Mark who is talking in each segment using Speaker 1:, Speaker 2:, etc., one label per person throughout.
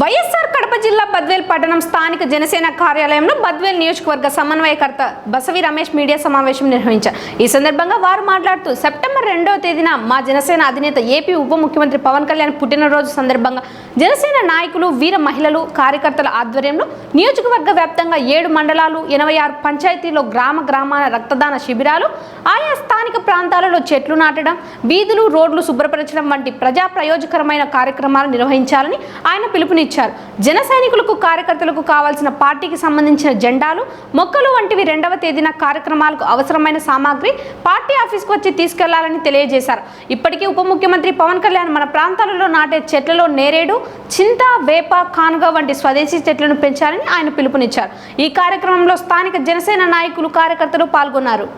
Speaker 1: వైఎస్ఆర్ కడప జిల్లా బద్వేల్ పట్టణం స్థానిక జనసేన కార్యాలయంలో బద్వేల్ నియోజకవర్గ సమన్వయకర్త బసవి రమేష్ మీడియా సమావేశం నిర్వహించారు. ఈ సందర్భంగా వారు మాట్లాడుతూ సెప్టెంబర్ రెండవ తేదీన మా జనసేన అధినేత ఏపీ ఉప ముఖ్యమంత్రి పవన్ కళ్యాణ్ పుట్టినరోజు సందర్భంగా జనసేన నాయకులు వీర మహిళలు కార్యకర్తల ఆధ్వర్యంలో నియోజకవర్గ వ్యాప్తంగా ఏడు మండలాలు ఎనభై ఆరు పంచాయతీలో గ్రామ గ్రామాల రక్తదాన శిబిరాలు ఆయా స్థానిక ప్రాంతాలలో చెట్లు నాటడం వీధులు రోడ్లు శుభ్రపరచడం వంటి ప్రజా ప్రయోజకరమైన కార్యక్రమాలు నిర్వహించాలని ఆయన పిలుపునిచ్చారు. జన సైనికులకు కార్యకర్తలకు కావాల్సిన పార్టీకి సంబంధించిన జెండాలు మొక్కలు వంటివి రెండవ తేదీన కార్యక్రమాలకు అవసరమైన సామాగ్రి పార్టీ ఆఫీస్కు వచ్చి తీసుకెళ్ళాలని తెలియజేశారు. ఇప్పటికీ ఉప ముఖ్యమంత్రి పవన్ కళ్యాణ్ మన ప్రాంతాలలో నాటే చెట్లలో నేరేడు చింత వేప కానుగ వంటి స్వదేశీ చెట్లను పెంచాలని ఆయన పిలుపునిచ్చారు. ఈ కార్యక్రమంలో స్థానిక జనసేన నాయకులు కార్యకర్తలు పాల్గొన్నారు.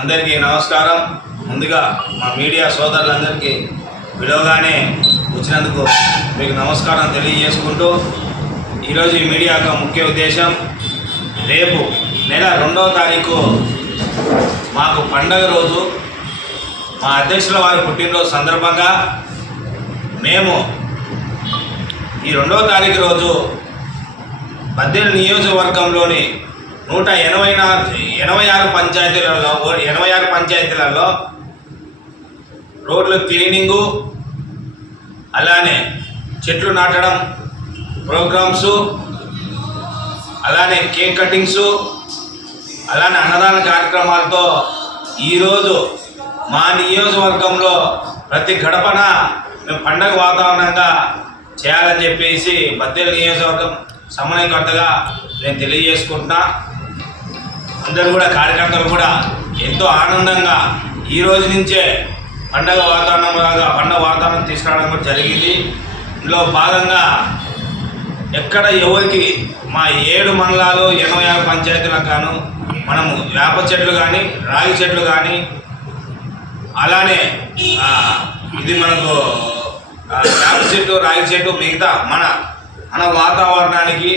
Speaker 2: అందరికీ నమస్కారం. ముందుగా మా మీడియా సోదరులందరికీ పిలవగానే వచ్చినందుకు మీకు నమస్కారం తెలియజేసుకుంటూ ఈరోజు ఈ మీడియా యొక్క ముఖ్య ఉద్దేశం రేపు నెల రెండవ తారీఖు మాకు పండగ రోజు. మా అధ్యక్షుల వారి పుట్టినరోజు సందర్భంగా మేము ఈ రెండవ తారీఖు రోజు పద్దెనిమిది నియోజకవర్గంలోని నూట ఎనభై నాలుగు ఎనభై ఆరు పంచాయతీలలో ఎనభై ఆరు పంచాయతీలలో రోడ్ల క్లీనింగు అలానే చెట్లు నాటడం ప్రోగ్రామ్స్ అలానే కేక్ కటింగ్స్ అలానే అన్నదాన కార్యక్రమాలతో ఈరోజు మా నియోజకవర్గంలో ప్రతి గడపన మేము పండగ వాతావరణంగా చేయాలని చెప్పేసి బద్దెల నియోజకవర్గం సమన్వయకర్తగా నేను తెలియజేసుకుంటున్నా. అందరూ కూడా కార్యకర్తలు కూడా ఎంతో ఆనందంగా ఈ రోజు నుంచే పండగ వాతావరణం లాగా పండగ వాతావరణం తీసుకురావడం కూడా జరిగింది. ఇందులో భాగంగా ఎక్కడ ఎవరికి మా ఏడు మండలాలు ఎనభై ఆరు పంచాయతీలకు గాను మనము వేప చెట్లు కానీ రాగి చెట్లు కానీ అలానే ఇది మనకు వేప చెట్టు రాగి చెట్టు మిగతా మన మన వాతావరణానికి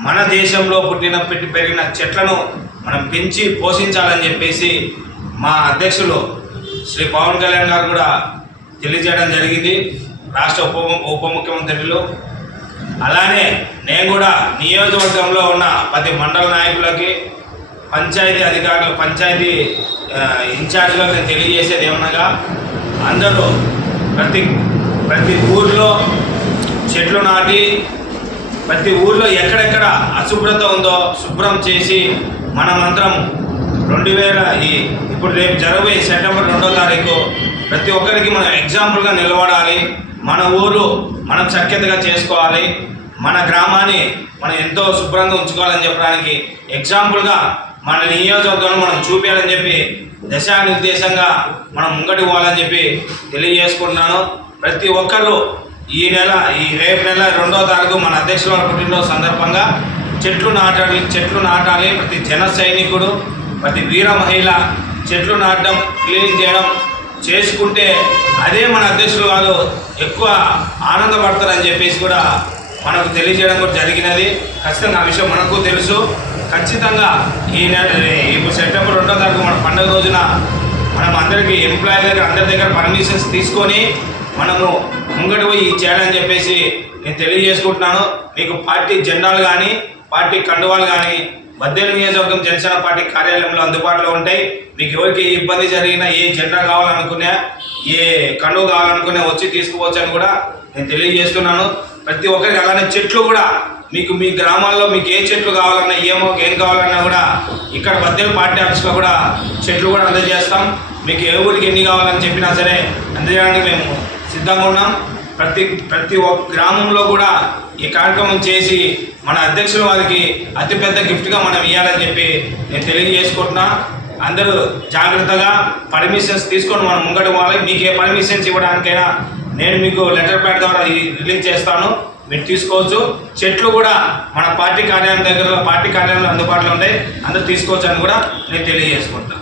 Speaker 2: మన దేశంలో పుట్టిన పెట్టి పెరిగిన చెట్లను మనం పెంచి పోషించాలని చెప్పేసి మా అధ్యక్షులు శ్రీ పవన్ కళ్యాణ్ గారు కూడా తెలియజేయడం జరిగింది. రాష్ట్ర ఉప ఉప ముఖ్యమంత్రులు. అలానే నేను కూడా నియోజకవర్గంలో ఉన్న ప్రతి మండల నాయకులకి పంచాయతీ అధికారులు పంచాయతీ ఆ, నేను తెలియజేసేది ఏమనగా అందరూ ప్రతి ప్రతి ఊర్లో చెట్లు నాటి ప్రతి ఊర్లో ఎక్కడెక్కడ అశుభ్రత ఉందో శుభ్రం చేసి మనమందరం రెండు వేల ఈ ఇప్పుడు రేపు జరగబోయే సెప్టెంబర్ రెండో తారీఖు ప్రతి ఒక్కరికి మనం ఎగ్జాంపుల్గా నిలబడాలి. మన ఊరు మనం సఖ్యతగా చేసుకోవాలి. మన గ్రామాన్ని మనం ఎంతో శుభ్రంగా ఉంచుకోవాలని చెప్పడానికి ఎగ్జాంపుల్గా మన నియోజకవర్గంలో మనం చూపించాలని చెప్పి దశానిర్దేశంగా మనం ముంగటి పోవాలని చెప్పి తెలియజేసుకుంటున్నాను. ప్రతి ఒక్కరు ఈ నెల ఈ రేపు నెల రెండో తారీఖు మన అధ్యక్షుల పుట్టినరోజు సందర్భంగా చెట్లు నాటాలి చెట్లు నాటాలి. ప్రతి జన సైనికుడు ప్రతి వీర మహిళ చెట్లు నాటడం క్లీనింగ్ చేయడం చేసుకుంటే అదే మన అధ్యక్షులు గారు ఎక్కువ ఆనందపడతారని చెప్పేసి కూడా మనకు తెలియజేయడం కూడా జరిగినది. ఖచ్చితంగా ఆ విషయం మనకు తెలుసు. ఖచ్చితంగా ఈ నెల ఇప్పుడు సెప్టెంబర్ రెండో తారీఖు మన పండుగ రోజున మనం అందరికీ ఎంప్లాయీ దగ్గర అందరి దగ్గర పర్మిషన్స్ తీసుకొని మనము ముంగటి పోయి చేయాలని చెప్పేసి నేను తెలియజేసుకుంటున్నాను. మీకు పార్టీ జెండాలు కానీ పార్టీ కండువాలు కానీ బద్దేలు నియోజకవర్గం జనసేన పార్టీ కార్యాలయంలో అందుబాటులో ఉంటాయి. మీకు ఎవరికి ఏ ఇబ్బంది జరిగినా ఏ జెండా కావాలనుకున్నా ఏ కండువ కావాలనుకున్నా వచ్చి తీసుకోవచ్చు అని కూడా నేను తెలియజేస్తున్నాను. ప్రతి ఒక్కరికి అలానే చెట్లు కూడా మీకు మీ గ్రామాల్లో మీకు ఏ చెట్లు కావాలన్నా ఏమో ఏం కావాలన్నా కూడా ఇక్కడ మద్దెల పార్టీ ఆఫీస్లో కూడా చెట్లు కూడా అందజేస్తాం. మీకు ఏ ఊరికి ఎన్ని కావాలని చెప్పినా సరే అందజేయడానికి మేము సిద్ధంగా ఉన్నాం. ప్రతి ప్రతి ఒక్క గ్రామంలో కూడా ఈ కార్యక్రమం చేసి మన అధ్యక్షుల వారికి అతిపెద్ద గిఫ్ట్గా మనం ఇవ్వాలని చెప్పి నేను తెలియజేసుకుంటున్నా. అందరూ జాగ్రత్తగా పర్మిషన్స్ తీసుకొని మనం ముంగట పోవాలి. మీకు ఏ పర్మిషన్స్ ఇవ్వడానికైనా నేను మీకు లెటర్ ప్యాడ్ ద్వారా ఈ- రిలీజ్ చేస్తాను. మీరు తీసుకోవచ్చు. చెట్లు కూడా మన పార్టీ కార్యాలయం దగ్గర పార్టీ కార్యాలయంలో అందుబాటులో ఉంటాయి అందరూ తీసుకోవచ్చు అని కూడా నేను తెలియజేసుకుంటాను